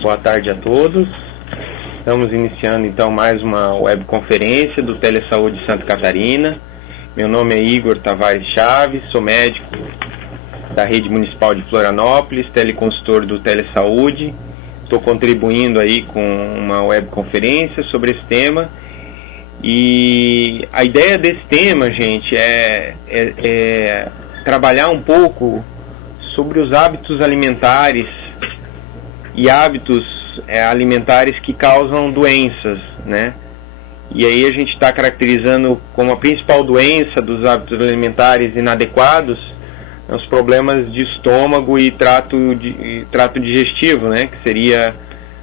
Boa tarde a todos. Estamos iniciando então mais uma webconferência do Telesaúde Santa Catarina. Meu nome é Igor Tavares Chaves, sou médico da Rede Municipal de Florianópolis, teleconsultor do Telesaúde. Estou contribuindo aí com uma webconferência sobre esse tema. E a ideia desse tema, gente, é trabalhar um pouco sobre os hábitos alimentares e hábitos alimentares que causam doenças, né? E aí a gente está caracterizando como a principal doença dos hábitos alimentares inadequados os problemas de estômago e trato digestivo, né? Que seria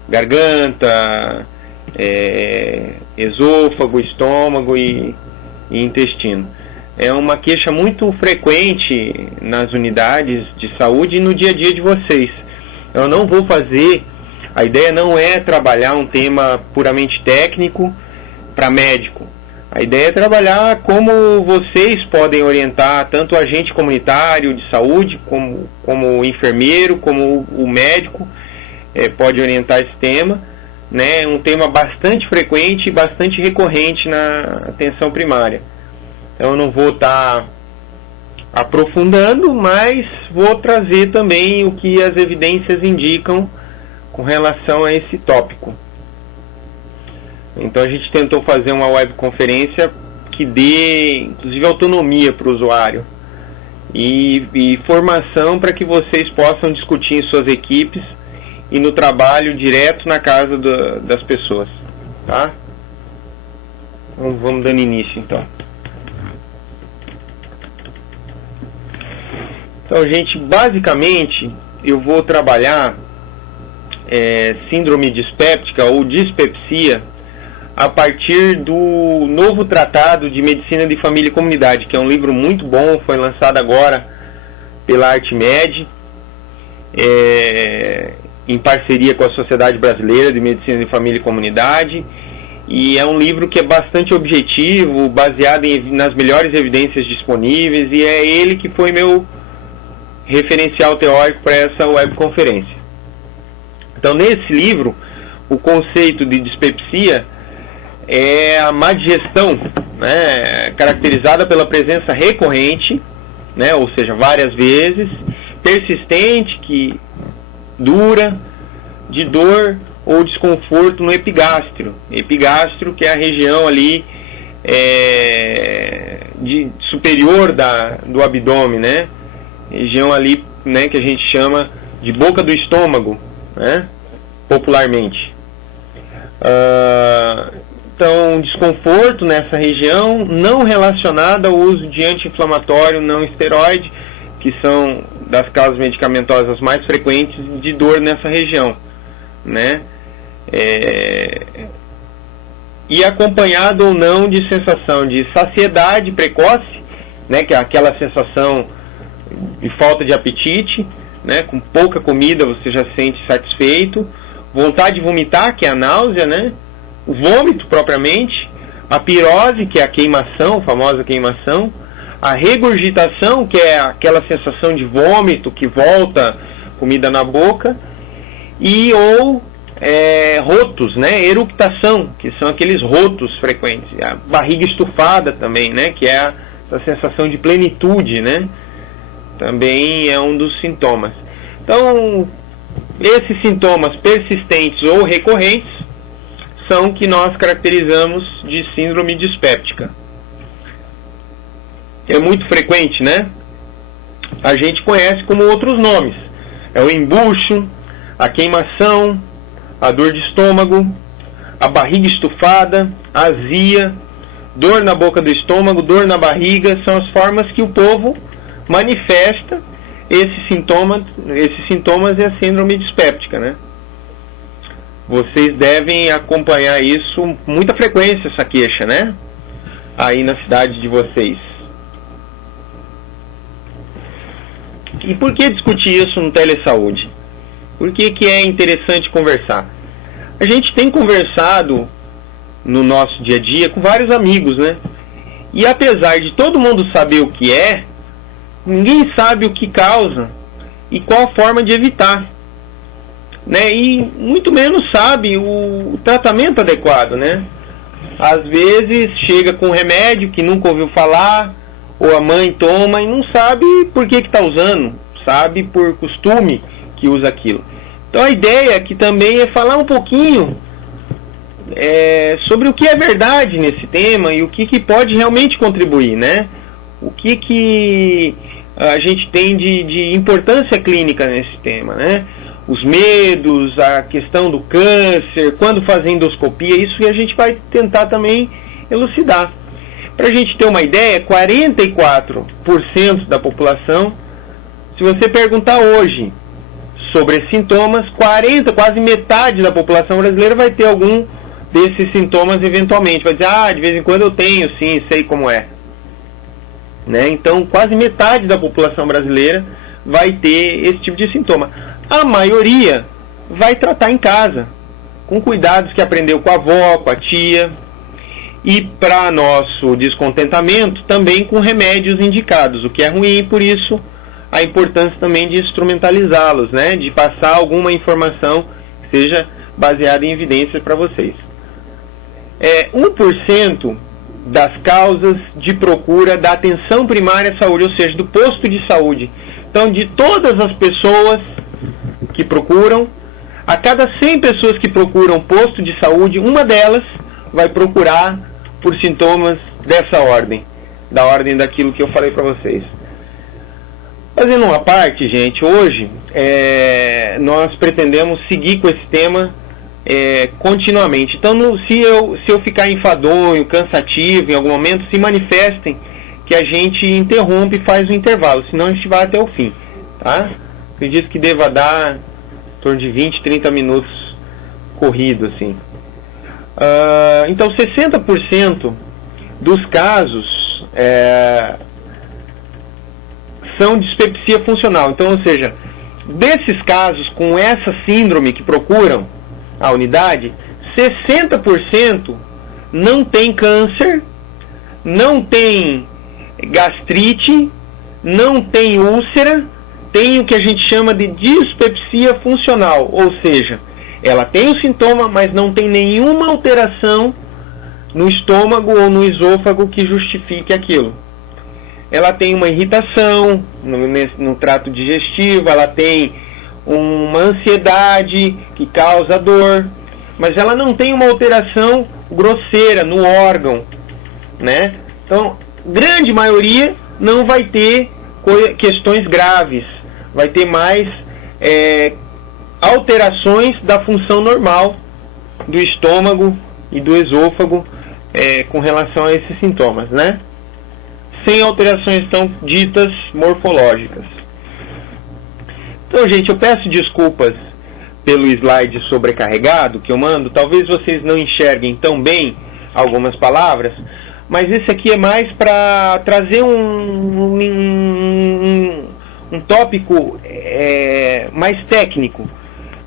garganta, esôfago, estômago e intestino. É uma queixa muito frequente nas unidades de saúde e no dia a dia de vocês. Eu não vou fazer, a ideia não é trabalhar um tema puramente técnico para médico. A ideia é trabalhar como vocês podem orientar tanto o agente comunitário de saúde, como o enfermeiro, como o médico pode orientar esse tema, né? Um tema bastante frequente e bastante recorrente na atenção primária. Então eu não vou estar aprofundando, mas vou trazer também o que as evidências indicam com relação a esse tópico. Então a gente tentou fazer uma webconferência que dê, inclusive, autonomia para o usuário e formação para que vocês possam discutir em suas equipes e no trabalho direto na casa das pessoas, tá? Vamos dando início então. Então, gente, basicamente eu vou trabalhar síndrome dispéptica ou dispepsia a partir do novo tratado de medicina de família e comunidade, que é um livro muito bom, foi lançado agora pela ArtMed, em parceria com a Sociedade Brasileira de Medicina de Família e Comunidade, e é um livro que é bastante objetivo, baseado nas melhores evidências disponíveis, e é ele que foi meu referencial teórico para essa webconferência. Então, nesse livro, o conceito de dispepsia é a má digestão, né, caracterizada pela presença recorrente, né, ou seja, várias vezes, persistente, que dura, de dor ou desconforto no epigástrio. Epigástrio, que é a região ali superior do abdômen, né? Região ali, né, que a gente chama de boca do estômago, né, popularmente. Então, desconforto nessa região não relacionado ao uso de anti-inflamatório não esteroide, que são das causas medicamentosas mais frequentes de dor nessa região, né? E acompanhado ou não de sensação de saciedade precoce, né, que é aquela sensação de falta de apetite, né, com pouca comida você já se sente satisfeito, vontade de vomitar, que é a náusea, né, o vômito propriamente, a pirose, que é a queimação, a famosa queimação, a regurgitação, que é aquela sensação de vômito que volta comida na boca, e ou rotos, né, eructação, que são aqueles rotos frequentes, a barriga estufada também, né, que é a sensação de plenitude, né, também é um dos sintomas. Então, esses sintomas persistentes ou recorrentes são que nós caracterizamos de síndrome dispéptica. É muito frequente, né? A gente conhece como outros nomes. É o embucho, a queimação, a dor de estômago, a barriga estufada, a azia, dor na boca do estômago, dor na barriga, são as formas que o povo manifesta esses sintomas e a síndrome dispéptica, né? Vocês devem acompanhar isso com muita frequência, essa queixa, né? Aí na cidade de vocês. E por que discutir isso no Telesaúde? Por que é interessante conversar? A gente tem conversado no nosso dia a dia com vários amigos, né? E apesar de todo mundo saber o que é, ninguém sabe o que causa e qual a forma de evitar. né, e muito menos sabe o tratamento adequado, né? Às vezes chega com remédio que nunca ouviu falar, ou a mãe toma e não sabe por que está usando, sabe por costume que usa aquilo. Então a ideia aqui também é falar um pouquinho sobre o que é verdade nesse tema e o que pode realmente contribuir, né? O que a gente tem de importância clínica nesse tema, né? Os medos, a questão do câncer, quando fazer endoscopia, isso que a gente vai tentar também elucidar. Para a gente ter uma ideia, 44% da população, se você perguntar hoje sobre esses sintomas, quase metade da população brasileira vai ter algum desses sintomas eventualmente. Vai dizer, de vez em quando eu tenho, sim, sei como é. Né? Então, quase metade da população brasileira vai ter esse tipo de sintoma. A maioria vai tratar em casa, com cuidados que aprendeu com a avó, com a tia, e para nosso descontentamento, também com remédios indicados, o que é ruim, por isso a importância também de instrumentalizá-los, né? De passar alguma informação que seja baseada em evidências para vocês. 1% das causas de procura da atenção primária à saúde, ou seja, do posto de saúde. Então, de todas as pessoas que procuram, a cada 100 pessoas que procuram posto de saúde, uma delas vai procurar por sintomas dessa ordem, da ordem daquilo que eu falei para vocês. Fazendo uma parte, gente, hoje nós pretendemos seguir com esse tema continuamente. Então, se eu ficar enfadonho, cansativo em algum momento, se manifestem que a gente interrompe e faz um intervalo, senão a gente vai até o fim, tá? Acredito que deva dar em torno de 20, 30 minutos corrido, assim. Então, 60% dos casos são dispepsia funcional. Então, ou seja, desses casos com essa síndrome que procuram a unidade, 60% não tem câncer, não tem gastrite, não tem úlcera, tem o que a gente chama de dispepsia funcional, ou seja, ela tem o sintoma, mas não tem nenhuma alteração no estômago ou no esôfago que justifique aquilo. Ela tem uma irritação no trato digestivo, ela tem uma ansiedade que causa dor, mas ela não tem uma alteração grosseira no órgão, né? Então, grande maioria não vai ter questões graves, vai ter mais alterações da função normal do estômago e do esôfago com relação a esses sintomas, né? Sem alterações tão ditas morfológicas. Então, gente, eu peço desculpas pelo slide sobrecarregado que eu mando. Talvez vocês não enxerguem tão bem algumas palavras, mas esse aqui é mais para trazer um tópico mais técnico,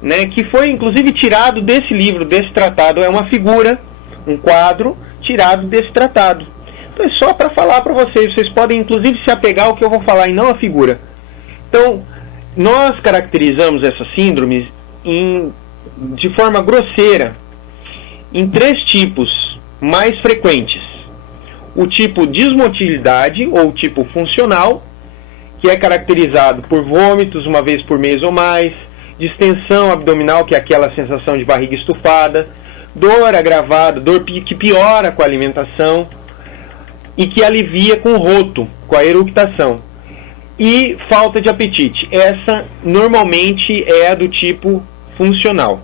né, que foi inclusive tirado desse livro, desse tratado. É uma figura, um quadro tirado desse tratado. Então é só para falar para vocês. Vocês podem inclusive se apegar ao que eu vou falar e não a figura. Então, nós caracterizamos essas síndromes de forma grosseira em 3 tipos mais frequentes. O tipo dismotilidade, ou tipo funcional, que é caracterizado por vômitos uma vez por mês ou mais, distensão abdominal, que é aquela sensação de barriga estufada, dor agravada, dor que piora com a alimentação e que alivia com o roto, com a eructação. E falta de apetite. Essa normalmente é a do tipo funcional.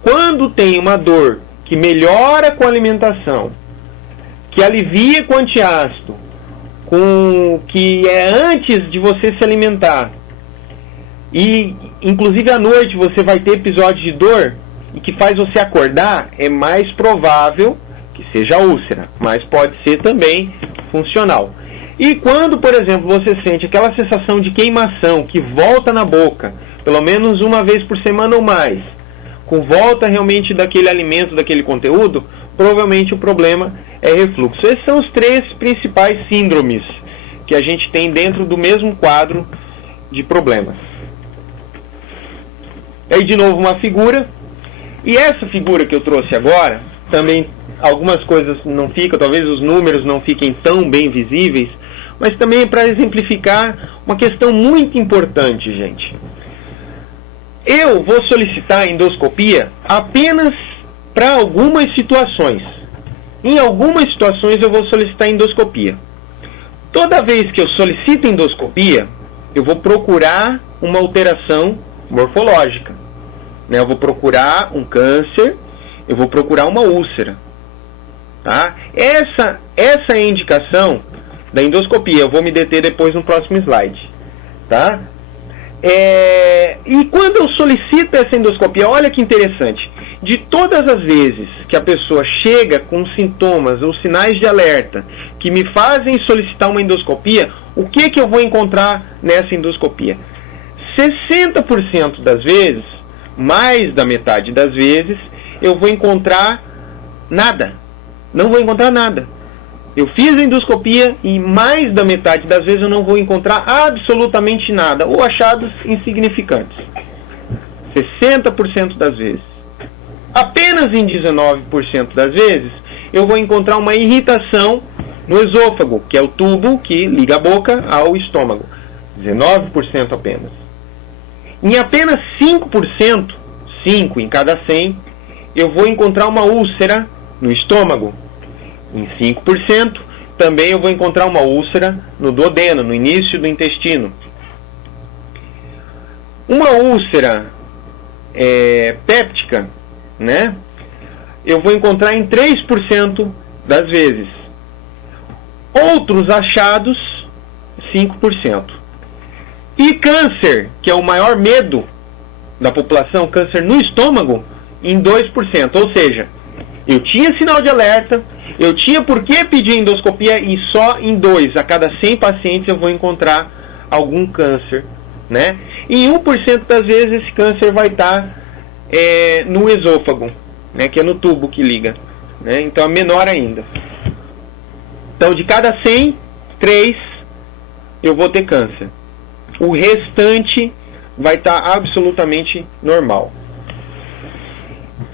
Quando tem uma dor que melhora com a alimentação, que alivia com antiácido, que é antes de você se alimentar, e inclusive à noite você vai ter episódios de dor e que faz você acordar, é mais provável que seja úlcera, mas pode ser também funcional. E quando, por exemplo, você sente aquela sensação de queimação que volta na boca, pelo menos uma vez por semana ou mais, com volta realmente daquele alimento, daquele conteúdo, provavelmente o problema é refluxo. Esses são os 3 principais síndromes que a gente tem dentro do mesmo quadro de problemas. Aí de novo uma figura. E essa figura que eu trouxe agora, também algumas coisas não ficam, talvez os números não fiquem tão bem visíveis, mas também é para exemplificar uma questão muito importante, gente. Eu vou solicitar a endoscopia apenas para algumas situações. Em algumas situações eu vou solicitar endoscopia. Toda vez que eu solicito endoscopia, eu vou procurar uma alteração morfológica. Eu vou procurar um câncer, eu vou procurar uma úlcera. Tá? Essa é a indicação da endoscopia. Eu vou me deter depois no próximo slide. Tá? E quando eu solicito essa endoscopia, olha que interessante. De todas as vezes que a pessoa chega com sintomas ou sinais de alerta que me fazem solicitar uma endoscopia, o que eu vou encontrar nessa endoscopia? 60% das vezes, mais da metade das vezes, eu vou encontrar nada. Não vou encontrar nada. Eu fiz a endoscopia e mais da metade das vezes eu não vou encontrar absolutamente nada, ou achados insignificantes. 60% das vezes. Apenas em 19% das vezes eu vou encontrar uma irritação no esôfago, que é o tubo que liga a boca ao estômago. 19% apenas. Em apenas 5%, 5 em cada 100, eu vou encontrar uma úlcera no estômago. Em 5%, também eu vou encontrar uma úlcera no duodeno, no início do intestino. Uma úlcera péptica, eu vou encontrar em 3% das vezes. Outros achados, 5%. E câncer, que é o maior medo da população, câncer no estômago, em 2%. Ou seja, eu tinha sinal de alerta, eu tinha por que pedir endoscopia e só em 2 a cada 100 pacientes eu vou encontrar algum câncer. E em 1% das vezes esse câncer vai estar no esôfago, que é no tubo que liga. Então é menor ainda. Então de cada 100, 3 eu vou ter câncer. O restante vai estar absolutamente normal.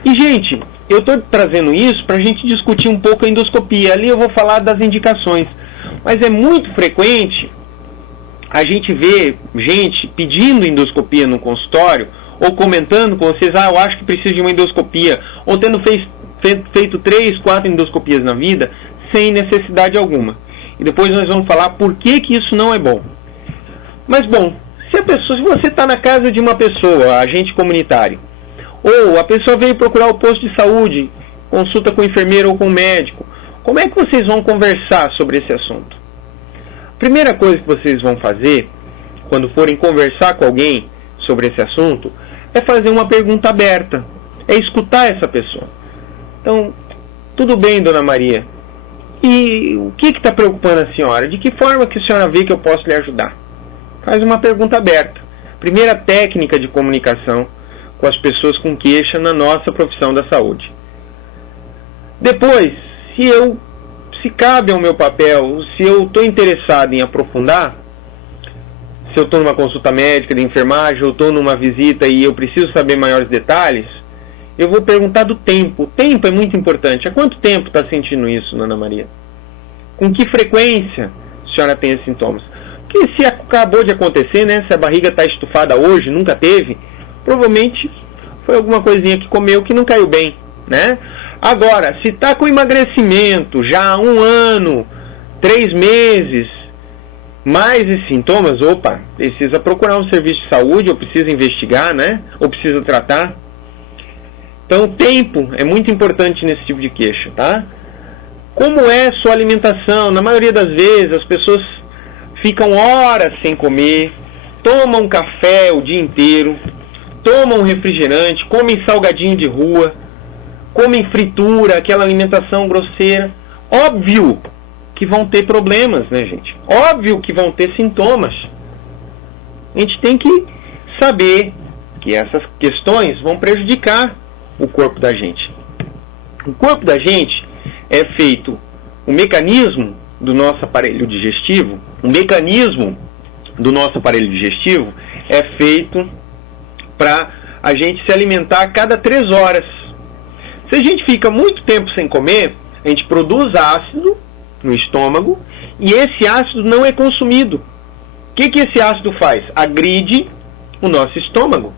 E, gente, eu estou trazendo isso para a gente discutir um pouco a endoscopia. Ali eu vou falar das indicações. Mas é muito frequente a gente ver gente pedindo endoscopia no consultório, ou comentando com vocês, eu acho que preciso de uma endoscopia, ou tendo feito 3, 4 endoscopias na vida, sem necessidade alguma. E depois nós vamos falar por que isso não é bom. Mas, bom, se você está na casa de uma pessoa, agente comunitário, ou a pessoa veio procurar o posto de saúde, consulta com o enfermeiro ou com o médico, como é que vocês vão conversar sobre esse assunto? A primeira coisa que vocês vão fazer, quando forem conversar com alguém sobre esse assunto, é fazer uma pergunta aberta, é escutar essa pessoa. Então, tudo bem, dona Maria? E o que está preocupando a senhora? De que forma que a senhora vê que eu posso lhe ajudar? Faz uma pergunta aberta. Primeira técnica de comunicação com as pessoas com queixa na nossa profissão da saúde. Depois, se cabe ao meu papel, se eu estou interessado em aprofundar, se eu estou numa consulta médica de enfermagem, ou estou numa visita e eu preciso saber maiores detalhes, eu vou perguntar do tempo. O tempo é muito importante. Há quanto tempo está sentindo isso, Ana Maria? Com que frequência a senhora tem esses sintomas? Porque se acabou de acontecer, se a barriga está estufada hoje, nunca teve, provavelmente foi alguma coisinha que comeu que não caiu bem, Agora, se está com emagrecimento já há 1 ano, 3 meses, mais esses sintomas, precisa procurar um serviço de saúde, ou precisa investigar, ou precisa tratar. Então, o tempo é muito importante nesse tipo de queixa, tá? Como é a sua alimentação? Na maioria das vezes, as pessoas ficam horas sem comer, tomam café o dia inteiro, tomam refrigerante, comem salgadinho de rua, comem fritura, aquela alimentação grosseira. Óbvio que vão ter problemas, gente? Óbvio que vão ter sintomas. A gente tem que saber que essas questões vão prejudicar o corpo da gente. O corpo da gente é feito, o mecanismo do nosso aparelho digestivo, é feito para a gente se alimentar a cada 3 horas. Se a gente fica muito tempo sem comer, a gente produz ácido no estômago e esse ácido não é consumido. O que esse ácido faz? Agride o nosso estômago,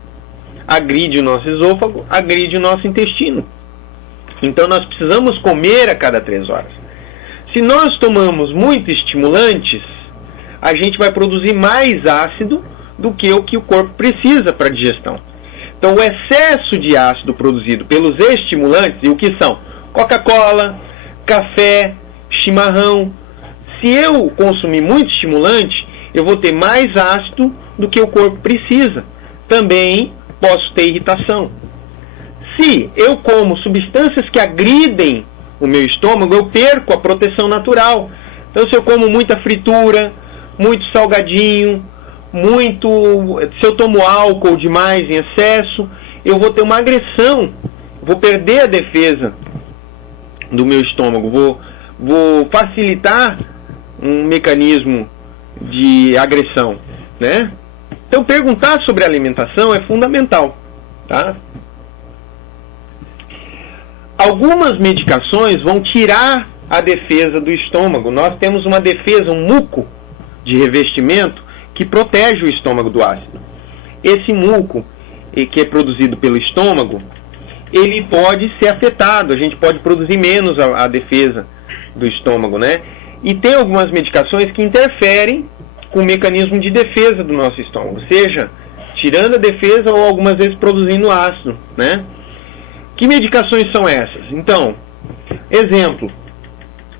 agride o nosso esôfago, agride o nosso intestino. Então nós precisamos comer a cada 3 horas. Se nós tomamos muitos estimulantes, a gente vai produzir mais ácido do que o corpo precisa para a digestão. Então o excesso de ácido produzido pelos estimulantes, e o que são? Coca-Cola, café, chimarrão. Se eu consumir muito estimulante, eu vou ter mais ácido do que o corpo precisa. Também posso ter irritação. Se eu como substâncias que agridem o meu estômago, eu perco a proteção natural. Então se eu como muita fritura, muito salgadinho, se eu tomo álcool demais em excesso, eu vou ter uma agressão, vou perder a defesa do meu estômago, vou facilitar um mecanismo de agressão, né? Então perguntar sobre alimentação é fundamental, tá? Algumas medicações vão tirar a defesa do estômago. Nós temos uma defesa, um muco de revestimento que protege o estômago do ácido. Esse muco, que é produzido pelo estômago, ele pode ser afetado, a gente pode produzir menos a defesa do estômago, né? E tem algumas medicações que interferem com o mecanismo de defesa do nosso estômago, seja tirando a defesa ou algumas vezes produzindo ácido, né? Que medicações são essas? Então, exemplo,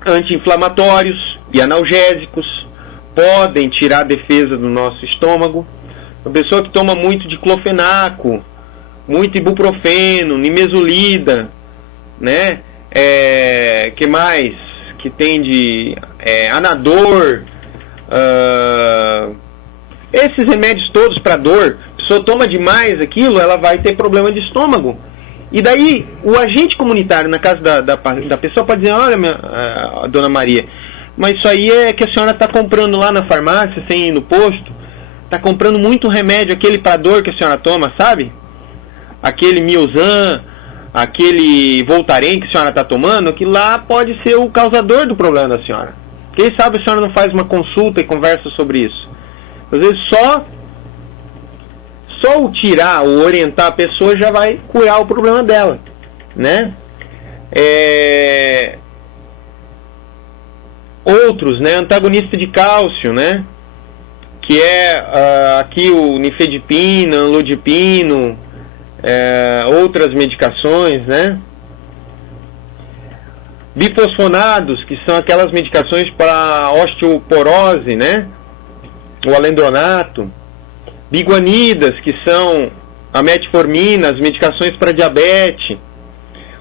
anti-inflamatórios e analgésicos podem tirar a defesa do nosso estômago. Uma pessoa que toma muito diclofenaco, muito ibuprofeno, nimesulida, né? Que mais? Que tem de Anador, esses remédios todos para dor. A pessoa toma demais aquilo, ela vai ter problema de estômago. E daí, o agente comunitário na casa da pessoa pode dizer, olha, dona Maria, mas isso aí é que a senhora está comprando lá na farmácia, sem ir no posto, está comprando muito remédio, aquele para dor que a senhora toma, sabe? Aquele Miosan, aquele Voltaren que a senhora está tomando, aquilo lá pode ser o causador do problema da senhora. Quem sabe a senhora não faz uma consulta e conversa sobre isso? Às vezes só o tirar ou orientar a pessoa já vai curar o problema dela, né? Outros, né? Antagonista de cálcio, né? Que é aqui o nifedipina, anlodipino, outras medicações, né? Bifosfonados, que são aquelas medicações para osteoporose, né? O alendronato. Biguanidas, que são a metformina, as medicações para diabetes.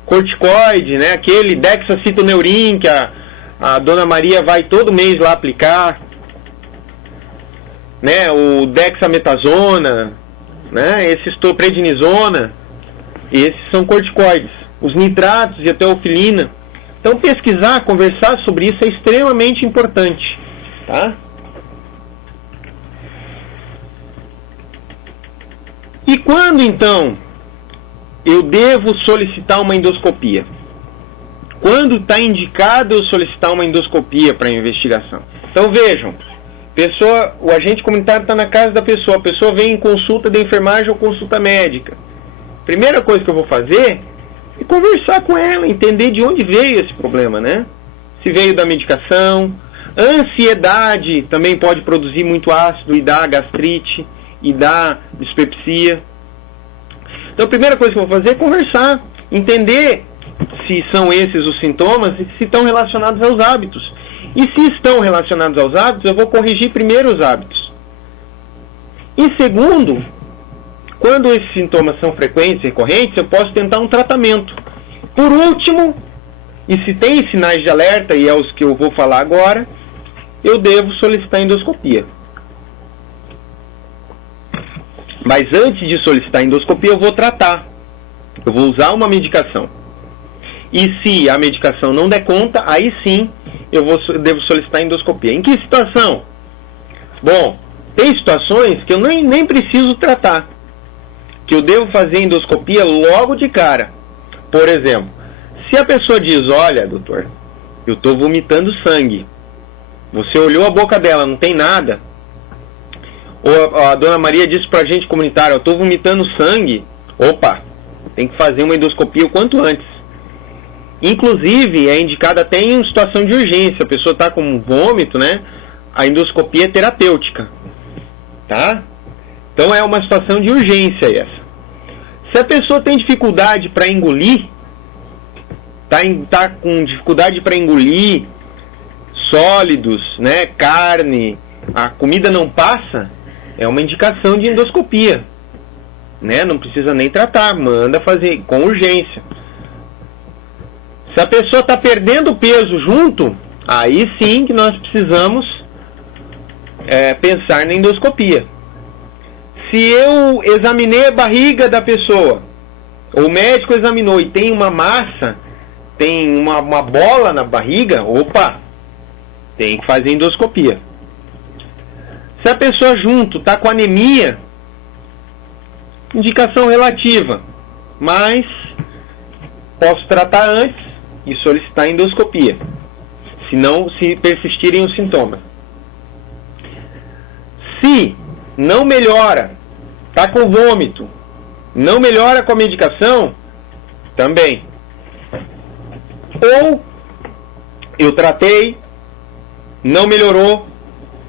Corticoide, né? Aquele dexacitoneurin que a dona Maria vai todo mês lá aplicar, né? O dexametasona, né? Esses prednisona, esses são corticoides. Os nitratos e a teofilina. Então pesquisar, conversar sobre isso é extremamente importante, tá? E quando então eu devo solicitar uma endoscopia? Quando está indicado eu solicitar uma endoscopia para investigação? Então vejam, o agente comunitário está na casa da pessoa, a pessoa vem em consulta de enfermagem ou consulta médica. Primeira coisa que eu vou fazer é conversar com ela, entender de onde veio esse problema, né? Se veio da medicação. Ansiedade também pode produzir muito ácido e dar gastrite e dar dispepsia. Então a primeira coisa que eu vou fazer é conversar, entender se são esses os sintomas e se estão relacionados aos hábitos. E se estão relacionados aos hábitos, eu vou corrigir primeiro os hábitos. E segundo, quando esses sintomas são frequentes e recorrentes, eu posso tentar um tratamento. Por último, e se tem sinais de alerta, e é os que eu vou falar agora, eu devo solicitar endoscopia. Mas antes de solicitar endoscopia, eu vou tratar. Eu vou usar uma medicação. E se a medicação não der conta, aí sim eu devo solicitar endoscopia. Em que situação? Bom, tem situações que eu nem preciso tratar. que eu devo fazer endoscopia logo de cara. Por exemplo, se a pessoa diz, olha, doutor, eu estou vomitando sangue. Você olhou a boca dela, não tem nada. Ou a dona Maria disse pra gente comunitária, eu estou vomitando sangue. Opa, tem que fazer uma endoscopia o quanto antes. Inclusive, é indicada até em situação de urgência. A pessoa está com um vômito, né? A endoscopia é terapêutica. Tá? Então é uma situação de urgência essa. Se a pessoa tem dificuldade para engolir, tá com dificuldade para engolir sólidos, né, carne, a comida não passa, é uma indicação de endoscopia, né? Não precisa nem tratar, manda fazer com urgência. Se a pessoa está perdendo peso junto, aí sim que nós precisamos pensar na endoscopia. Se eu examinei a barriga da pessoa, o médico examinou e tem uma massa, tem uma bola na barriga, opa, tem que fazer endoscopia. Se a pessoa junto está com anemia, indicação relativa, mas posso tratar antes e solicitar endoscopia, se persistirem os sintomas. Se não melhora, está com vômito, não melhora com a medicação, também. Ou eu tratei, não melhorou,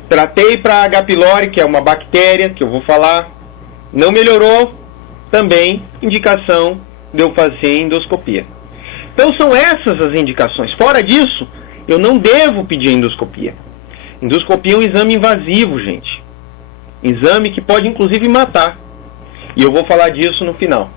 tratei para H. pylori, que é uma bactéria que eu vou falar, não melhorou, também indicação de eu fazer endoscopia. Então são essas as indicações. Fora disso, eu não devo pedir endoscopia. Endoscopia é um exame invasivo, gente. Exame que pode inclusive matar. E eu vou falar disso no final.